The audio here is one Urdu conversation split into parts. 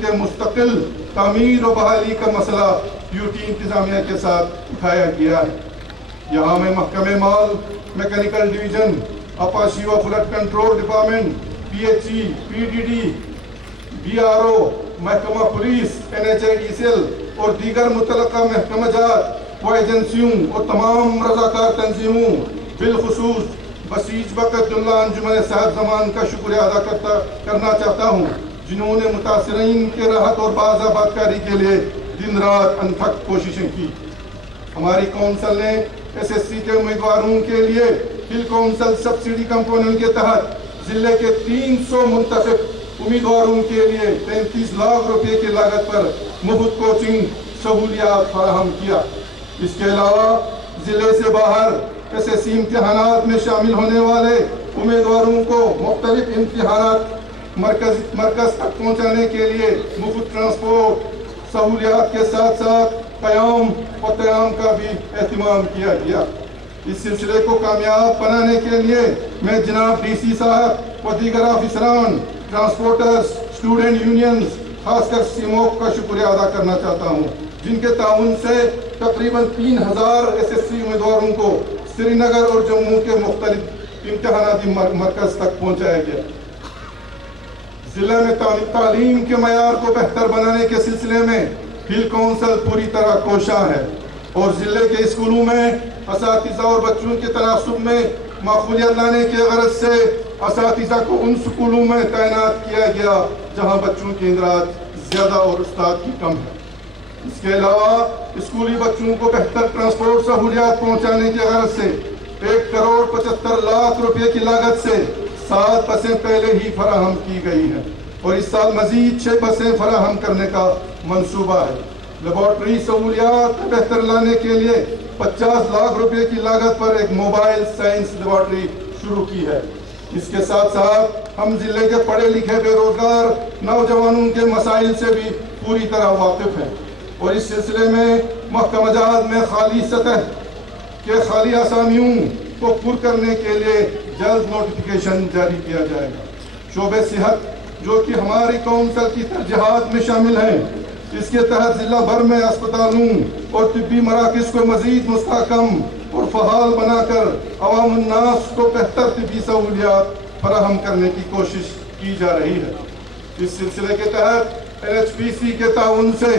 کے مستقل تعمیر و بحالی کا مسئلہ UT انتظامیہ کے ساتھ اٹھایا گیا ہے۔ یہاں میں محکمہ مال، میکینیکل ڈویژن، اپاشی و flood control department, PHE، PDD، BRO، محکمہ پولیس، NHIDCL اور دیگر متعلقہ محکمہ جات و ایجنسیوں اور تمام رضاکار تنظیموں، بالخصوص بسیج بقت اللہ انجمن صاحب زمان کا شکریہ ادا کرنا چاہتا ہوں، جنہوں نے متاثرین کے راحت اور باضابط کاری کے لیے دن رات انتھک کوششیں کی۔ ہماری کونسل نے SSC کے امیدواروں کے لیے ہل کونسل سبسڈی کمپوننٹ کے تحت ضلع کے 300 منتخب امیدواروں کے لیے 33 لاکھ روپے کی لاگت پر مفت کوچنگ سہولیات فراہم کیا۔ اس کے علاوہ ضلع سے باہر SSC امتحانات میں شامل ہونے والے امیدواروں کو مختلف امتحانات مرکز تک پہنچانے کے لیے مفت ٹرانسپورٹ سہولیات کے ساتھ ساتھ قیام و قیام کا بھی اہتمام کیا گیا۔ اس سلسلے کو کامیاب بنانے کے لیے میں جناب DC صاحب و دیگر افسران، ٹرانسپورٹرز، اسٹوڈنٹ یونینز، خاص کر سیموک کا شکریہ ادا کرنا چاہتا ہوں، جن کے تعاون سے تقریباً 3000 SSC امیدواروں کو سری نگر اور جموں کے مختلف امتحاناتی مرکز تک پہنچایا گیا۔ ضلع میں تعلیم کے معیار کو بہتر بنانے کے سلسلے میں ہل کونسل پوری طرح کوشاں ہے اور ضلع کے اسکولوں میں اساتذہ اور بچوں کے تناسب میں معقولیت لانے کے غرض سے اساتذہ کو ان اسکولوں میں تعینات کیا گیا جہاں بچوں کی امداد زیادہ اور استاد کی کم ہے۔ اس کے علاوہ اسکولی بچوں کو بہتر ٹرانسپورٹ سہولیات پہنچانے کے غرض سے 1.75 کروڑ روپے کی لاگت سے 7 بسیں پہلے ہی فراہم کی گئی ہیں اور اس سال مزید 6 بسیں فراہم کرنے کا منصوبہ ہے۔ لیبارٹری سہولیات بہتر لانے کے لیے 50 لاکھ روپے کی لاگت پر ایک موبائل سائنس لیبارٹری شروع کی ہے۔ اس کے ساتھ ساتھ ہم ضلع کے پڑھے لکھے بے روزگار نوجوانوں کے مسائل سے بھی پوری طرح واقف ہیں اور اس سلسلے میں محکمہ جات میں خالی سطح کے خالی اسامیوں کو پر کرنے کے لیے جلد نوٹیفیکیشن جاری کیا جائے گا۔ شعبہ صحت، جو کہ ہماری کونسل کی ترجیحات میں شامل ہیں، اس کے تحت ضلع بھر میں اسپتالوں اور طبی مراکز کو مزید مستحکم اور فعال بنا کر عوام الناس کو بہتر طبی سہولیات فراہم کرنے کی کوشش کی جا رہی ہے۔ اس سلسلے کے تحت NHPC کے تعاون سے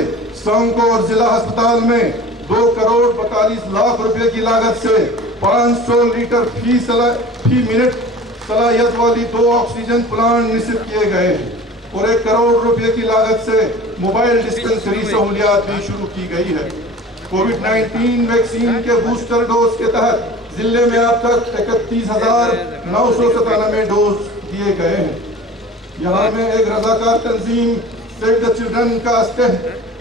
سانکو اور ضلع ہسپتال میں 2 کروڑ 42 لاکھ روپے کی لاگت سے 500 لیٹر فی منٹ صلاحیت والی 2 آکسیجن پلانٹ نصب کیے گئے ہیں اور 1 کروڑ روپے کی لاگت سے موبائل ڈسپنسری سہولیات بھی شروع کی گئی ہے۔ کووڈ-19 ویکسین کے بوسٹر ڈوز کے تحت ضلع میں اب تک 31,997 ڈوز دیے گئے ہیں۔ یہاں میں ایک رضاکار تنظیم سیو دا چلڈرن کا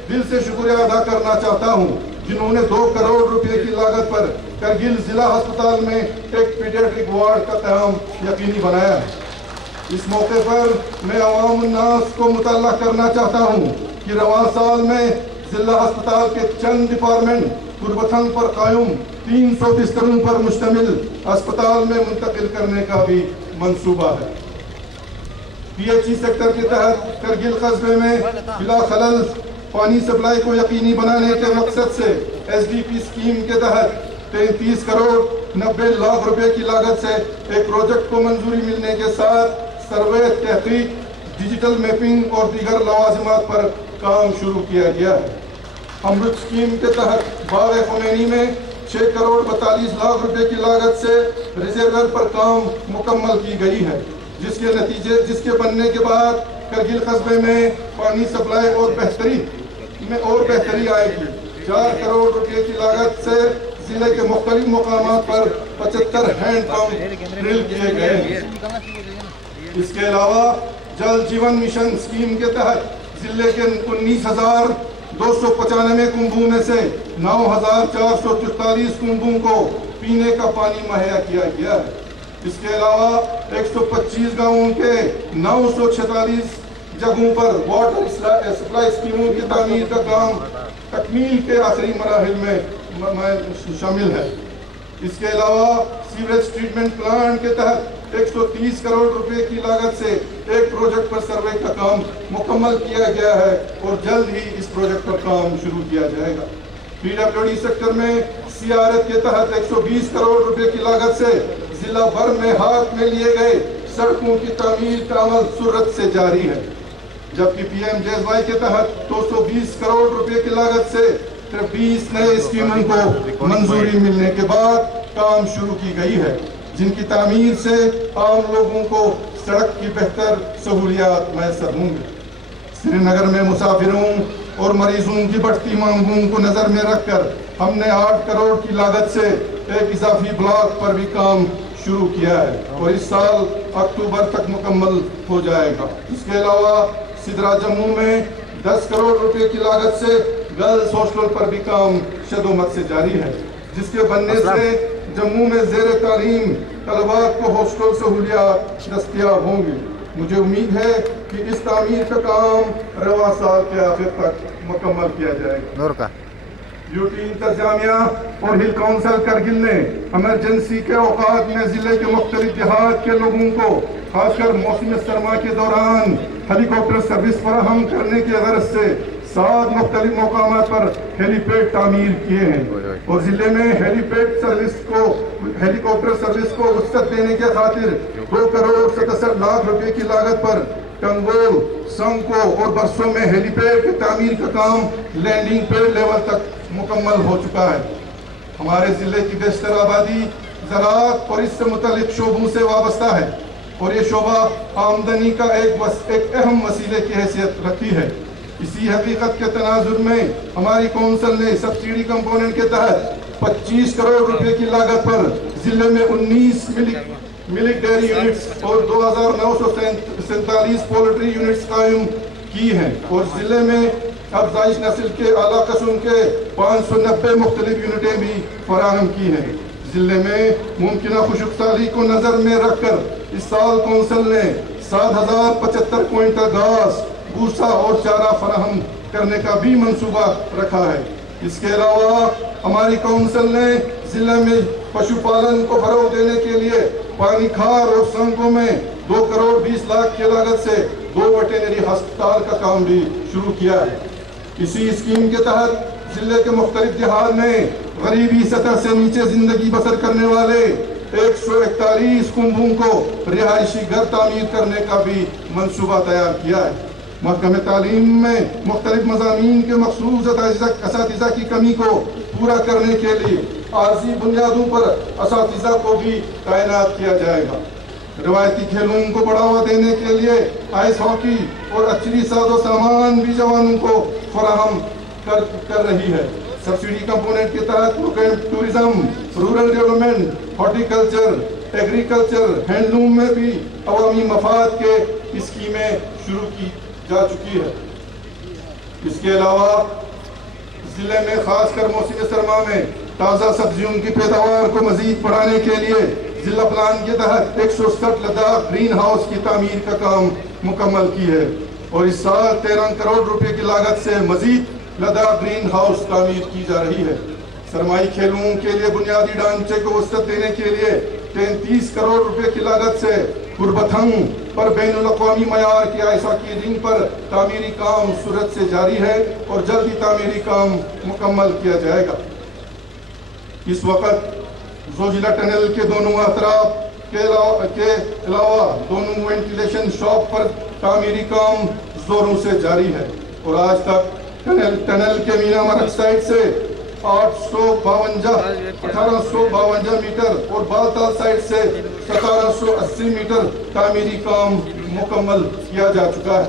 دل سے شکریہ ادا کرنا چاہتا ہوں، جنہوں نے 2 کروڑ روپے کی لاگت پر کرگل ضلع ہسپتال میں ایک پیڈیاٹرک وارڈ کا قیام یقینی بنایا ہے۔ اس موقع پر میں عوام الناس کو مطلع کرنا چاہتا ہوں کہ رواں سال میں ضلع ہسپتال کے چند ڈپارٹمنٹ غربتھنگ پر قائم 300 بستروں پر مشتمل اسپتال میں منتقل کرنے کا بھی منصوبہ ہے۔ PHE سیکٹر کے تحت کرگل قصبے میں بلا خلل پانی سپلائی کو یقینی بنانے کے مقصد سے SDP اسکیم کے تحت 33 کروڑ 90 لاکھ روپے کی لاگت سے ایک پروجیکٹ کو منظوری ملنے کے ساتھ سروے، تحقیق، ڈیجیٹل میپنگ اور دیگر لوازمات پر کام شروع کیا گیا ہے۔ امرت اسکیم کے تحت باغ خمینی میں 6 کروڑ 42 لاکھ روپے کی لاگت سے ریزروائر پر کام مکمل کی گئی ہے، جس کے بننے کے بعد کرگل قصبے میں پانی سپلائی اور بہتری آئے گی۔ 4 کروڑ روپے کی لاگت سے ضلع کے مختلف مقامات پر 75 ہینڈ پمپ ڈرل کیے گئے ہیں۔ اس کے علاوہ جل جیون مشن اسکیم کے تحت ضلع کے 19,295 کنبوں میں سے 9,444 کنبوں کو پینے کا پانی مہیا کیا گیا ہے۔ اس کے علاوہ 125 گاؤں کے 946 جگہوں پر واٹر سپلائی اسکیموں کی تعمیر کا کام تکمیل کے آخری مراحل میں شامل ہے۔ اس کے علاوہ سیوریج ٹریٹمنٹ پلانٹ کے تحت 130 کروڑ روپے کی لاگت سے ایک پروجیکٹ پر سروے کا کام مکمل کیا گیا ہے اور جلد ہی اس پروجیکٹ پر کام شروع کیا جائے گا۔ پی ڈبلیو ڈی سیکٹر میں سیارت کے تحت 120 کروڑ روپے کی لاگت سے ضلع بھر میں ہاتھ میں لیے گئے سڑکوں کی تعمیر کا عمل سرعت سے جاری ہے، جبکہ P M J S Y کے تحت 220 کروڑ روپے کی لاگت سے 20 نئے اسکیموں کو منظوری ملنے کے بعد کام شروع کی گئی ہے، جن کی تعمیر سے عام لوگوں کو سڑک کی بہتر سہولیات میسر ہوں گی۔ سری نگر میں مسافروں اور مریضوں کی بڑھتی مانگوں کو نظر میں رکھ کر ہم نے 8 کروڑ کی لاگت سے ایک اضافی بلاک پر بھی کام شروع کیا ہے اور اس سال اکتوبر تک مکمل ہو جائے گا۔ اس کے علاوہ سدرا جموں میں 10 کروڑ روپے کی لاگت سے گرلز ہاسٹل پر بھی کام شدت سے جاری ہے، جس کے بننے سے جموں میں زیر تعلیم طلباء کو ہاسٹل سہولیات دستیاب ہوں گی۔ مجھے امید ہے کہ اس تعمیر کا کام رواں سال کے آخر تک مکمل کیا جائے گا۔ یوٹی انتظامیہ اور ہل کونسل کرگل نے ایمرجنسی کے اوقات میں ضلع کے مختلف دیہات کے لوگوں کو خاص کر موسم سرما کے دوران ہیلی کاپٹر سروس فراہم کرنے کی غرض سے 7 مختلف مقامات پر ہیلی پیڈ تعمیر کیے ہیں اور ضلع میں ہیلی کاپٹر سروس کو وسعت دینے کے خاطر 2 کروڑ 67 لاکھ روپے کی لاگت پر کنگول، سنکو اور برسوں میں ہیلی پیڈ کی تعمیر کا کام لینڈنگ پیڈ لیول تک مکمل ہو چکا ہے۔ ہمارے ضلع کی بیشتر آبادی زراعت اور اس سے متعلق شعبوں سے وابستہ ہے اور یہ شعبہ آمدنی کا ایک اہم وسیلے کی حیثیت رکھتی ہے۔ اسی حقیقت کے تناظر میں ہماری کونسل نے سبسڈی کمپوننٹ کے تحت 25 کروڑ روپے کی لاگت پر ضلع میں 19 ملک ڈیری یونٹس اور 2947 پولٹری یونٹس قائم کی ہیں اور ضلع میں افزائش نسل کے اعلیٰ قسم کے 590 مختلف یونٹیں بھی فراہم کی ہیں۔ ضلع میں ممکنہ خشک سالی کو نظر میں رکھ کر اس سال کونسل نے 7075 کوئنٹل گھاس، بھوسا اور چارہ فراہم کرنے کا بھی منصوبہ رکھا ہے۔ اس کے علاوہ ہماری کونسل نے ضلع میں پشو پالن کو فروغ دینے کے لیے پانی کھار اور سنگوں میں 2 کروڑ 20 لاکھ کی لاگت سے 2 ویٹرنری ہسپتال کا کام بھی شروع کیا ہے۔ اسی اسکیم کے تحت ضلع کے مختلف دیہات میں غریبی سطح سے نیچے زندگی بسر کرنے والے 141 کنبوں کو رہائشی گھر تعمیر کرنے کا بھی منصوبہ تیار کیا ہے۔ محکمہ تعلیم میں مختلف مضامین کے مخصوص اساتذہ کی کمی کو پورا کرنے کے لیے عارضی بنیادوں پر اساتذہ کو بھی تعینات کیا جائے گا۔ روایتی کھیلوں کو بڑھاوا دینے کے لیے آئس ہاکی اور ارچری ساز و سامان بھی جوانوں کو فراہم کر رہی ہے۔ سبسڈی کمپوننٹ کے تحت tourism, rural development, horticulture, agriculture, handloom میں بھی عوامی مفاد کے اسکیمیں شروع کی جا چکی ہے۔ اس کے علاوہ ضلع میں خاص کر موسم سرما میں تازہ سبزیوں کی پیداوار کو مزید بڑھانے کے لیے ضلع پلان کے تحت 167 لداخ گرین ہاؤس کی تعمیر کا کام مکمل کی ہے اور اس سال 13 کروڑ روپے کی لاگت سے مزید لداخ گرین ہاؤس تعمیر کی جا رہی ہے۔ سرمائی کھیلوں کے لیے بنیادی ڈھانچے کو وسعت دینے کے لیے 33 کروڑ روپے کی لاگت سے قربتھنگ پر بین الاقوامی معیار کی آئس ہاکی رنگ پر تعمیری کام سرعت سے جاری ہے اور جلد ہی تعمیری کام مکمل کیا جائے گا۔ اس وقت زوجیلا ٹنل کے دونوں اطراف کے علاوہ دونوں وینٹیلیشن شاپ پر تعمیری کام زوروں سے جاری ہے اور آج تک ٹنل کے مینا مرگ سائٹ سے 1852 میٹر اور بالتال سائٹ سے 1780 میٹر تعمیری کام مکمل کیا جا چکا ہے۔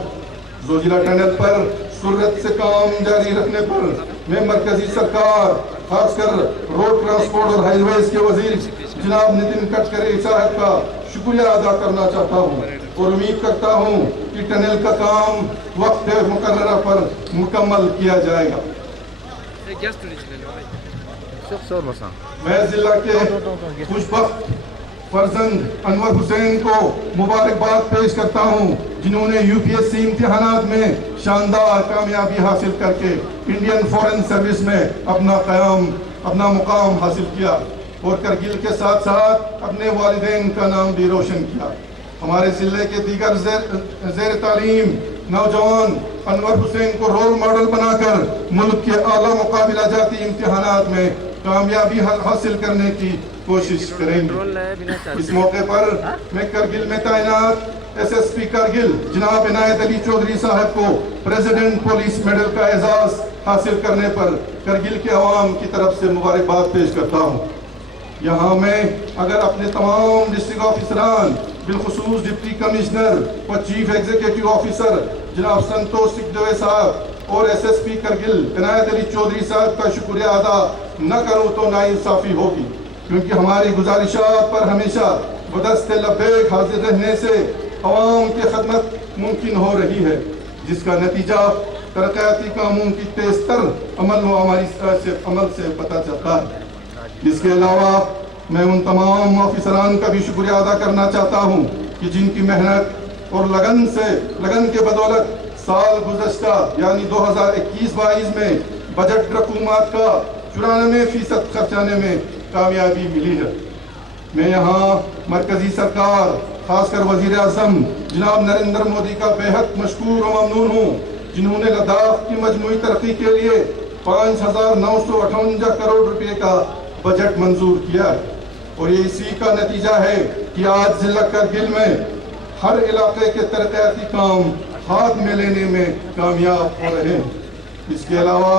زوجیلا ٹنل پر سرعت سے کام جاری رکھنے پر میں مرکزی سرکار خاص کر روڈ ٹرانسپورٹ اور ہائی ویز کے وزیر جناب نتن گڈکری صاحب کا شکریہ ادا کرنا چاہتا ہوں اور امید کرتا ہوں کہ ٹنل کا کام وقت مقررہ پر مکمل کیا جائے گا۔ میں ضلع کے خوشبخت فرزند انور حسین کو مبارکباد پیش کرتا ہوں جنہوں نے UPSC امتحانات میں شاندار کامیابی حاصل کر کے انڈین فورن سروس میں اپنا مقام حاصل کیا۔ اور کرگل کے ساتھ ساتھ اپنے والدین کا نام بھی روشن کیا۔ ہمارے ضلع کے دیگر زیر تعلیم نوجوان انور حسین کو رول ماڈل بنا کر ملک کے اعلیٰ مقابلہ جاتی امتحانات میں کامیابی حاصل کرنے کی کوشش کریں گے۔ اس موقع پر میں کرگل میں تعینات ایس ایس پی کرگل جناب عنایت علی چودھری صاحب کو پریزیڈنٹ پولیس میڈل کا اعزاز حاصل کرنے پر کرگل کے عوام کی طرف سے مبارکباد پیش کرتا ہوں۔ یہاں میں اگر اپنے تمام ڈسٹرکٹ آفیسران بالخصوص ڈپٹی کمشنر اور چیف ایگزیکٹو آفیسر جناب سنتوش سکھدوے صاحب اور ایس ایس پی کرگل عنایت علی چودھری صاحب کا شکریہ ادا نہ کروں تو ناانصافی ہوگی، کیونکہ ہماری گزارشات پر ہمیشہ بدست لبیک حاضر رہنے سے عوام کی خدمت ممکن ہو رہی ہے، جس کا نتیجہ ترقیاتی کاموں کی تیز تر عمل سے پتہ چلتا ہے۔ اس کے علاوہ میں ان تمام آفیسران کا بھی شکریہ ادا کرنا چاہتا ہوں کہ جن کی محنت اور لگن کے بدولت سال گزشتہ یعنی 2021-22 میں بجٹ رقومات کا 94% خرچانے میں کامیابی ملی ہے۔ میں یہاں مرکزی سرکار خاص کر وزیر اعظم جناب نریندر مودی کا بے حد مشکور و ممنون ہوں، جنہوں نے لداخ کی مجموعی ترقی کے لیے 5,958 کروڑ روپے کا بجٹ منظور کیا ہے، اور یہ اسی کا نتیجہ ہے کہ آج ضلع کرگل میں ہر علاقے کے ترقیاتی کام ہاتھ میں لینے میں کامیاب ہو رہے ہیں۔ اس کے علاوہ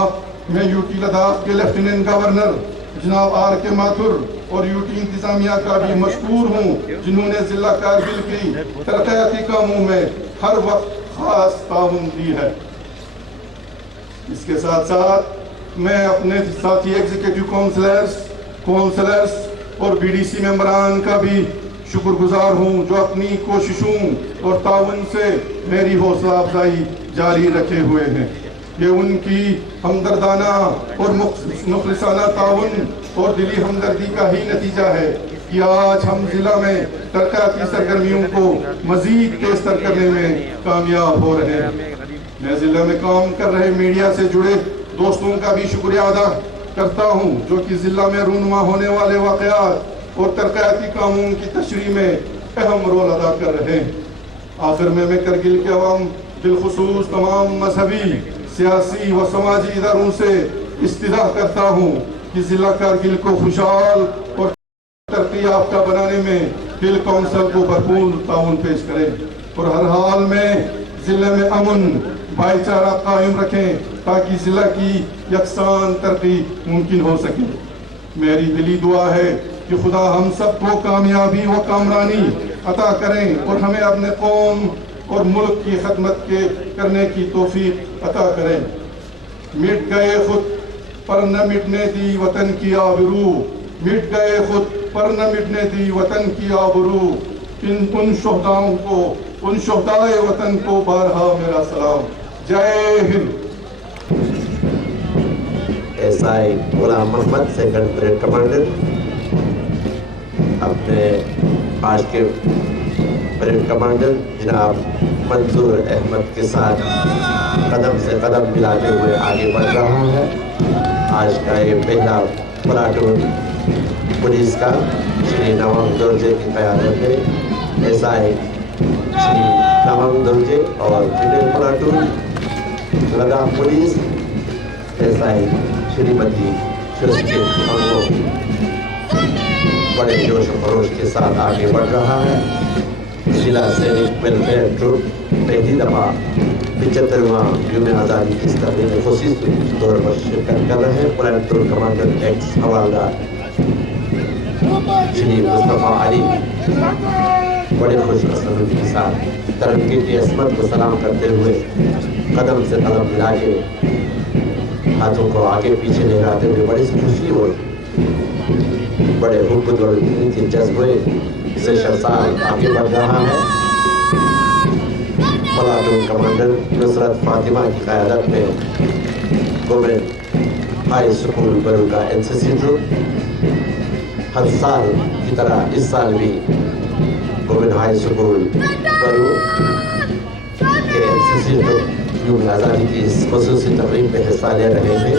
میں یو ٹی لداخ کے لیفٹیننٹ گورنر جناب آر کے ماتھر اور یو ٹی انتظامیہ کا بھی مشکور ہوں، جنہوں نے ضلع کارگل کی ترقیاتی کاموں میں ہر وقت خاص تعاون دی ہے۔ اس کے ساتھ ساتھ میں اپنے ساتھی ایگزیکٹو کونسلرز اور بی ڈی سی ممبران کا بھی شکر گزار ہوں، جو اپنی کوششوں اور تعاون سے میری حوصلہ افزائی جاری رکھے ہوئے ہیں۔ یہ ان کی ہمدردانہ اور مخلصانہ تعاون اور دلی ہمدردی کا ہی نتیجہ ہے کہ آج ہم ضلع میں ترقیاتی سرگرمیوں کو مزید تیز تر کرنے میں کامیاب ہو رہے ہیں۔ میں ضلع میں کام کر رہے میڈیا سے جڑے دوستوں کا بھی شکریہ ادا کرتا ہوں، جو کہ ضلع میں رونما ہونے والے واقعات اور ترقیاتی کاموں کی تشریح میں اہم رول ادا کر رہے ہیں۔ آخر میں کرگل کے عوام بالخصوص تمام مذہبی، سیاسی و سماجی اداروں سے استدعا کرتا ہوں کہ ضلع کارگل کو خوشحال اور ترقی یافتہ بنانے میں ہل کونسل کو بھرپور تعاون پیش کریں اور ہر حال میں ضلع میں امن بھائی چارہ قائم رکھیں تاکہ ضلع کی یکساں ترقی ممکن ہو سکے۔ میری دلی دعا ہے کہ خدا ہم سب کو کامیابی و کامرانی عطا کریں اور ہمیں اپنے قوم اور ملک کی خدمت کرنے کی توفیق عطا کریں۔ مٹ گئے خود پر نہ مٹنے دی وطن کی آبرو، مٹ گئے خود پر نہ مٹنے دی وطن کی آبرو، ان شہداؤں کو، ان شہدائے وطن کو بارہا میرا سلام۔ جے ہند۔ S I Ghulam Muhammad second parade commander اپنے آج کے پریڈ کمانڈر جناب منظور احمد کے ساتھ قدم سے قدم ملاتے ہوئے آگے بڑھ رہا ہے۔ آج کا یہ پہلا پلاٹون پولیس کا شری نوام درجے کی قیادت میں ایس آئی شری نوام درجے اور female platoon Ladakh police S I Shrimati شرستی کو بڑے جوش و خروش کے ساتھ آگے بڑھ رہا ہے۔ ضلع سینک ویلفیئر گروپ پہلی دفعہ 75واں یوم آزادی کی تقریب میں خصوصی طور پر شرکت کر رہے ہیں۔ پلانٹور کمانڈر ایکس حوالدار شری مصطفیٰ علی بڑے خوش قسمتی کے ساتھ ترقی کی عصمت کو سلام کرتے ہوئے قدم سے قدم ملا کے ہاتھوں کو آگے پیچھے لہراتے ہوئے بڑی خوشی ہوئی، بڑے حب کے جذبے سے شرسار آگے بڑھ رہا ہے۔ پلاٹون کمانڈر نصرت فاطمہ کی قیادت میں گورنمنٹ ہائی اسکول برو کا این سی سی گروپ ہر سال کی طرح اس سال بھی گورنمنٹ ہائی اسکول برو کے این سی سی گروپ یوم آزادی کی اس خصوصی تقریب میں حصہ لے رہے ہیں۔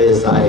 ASI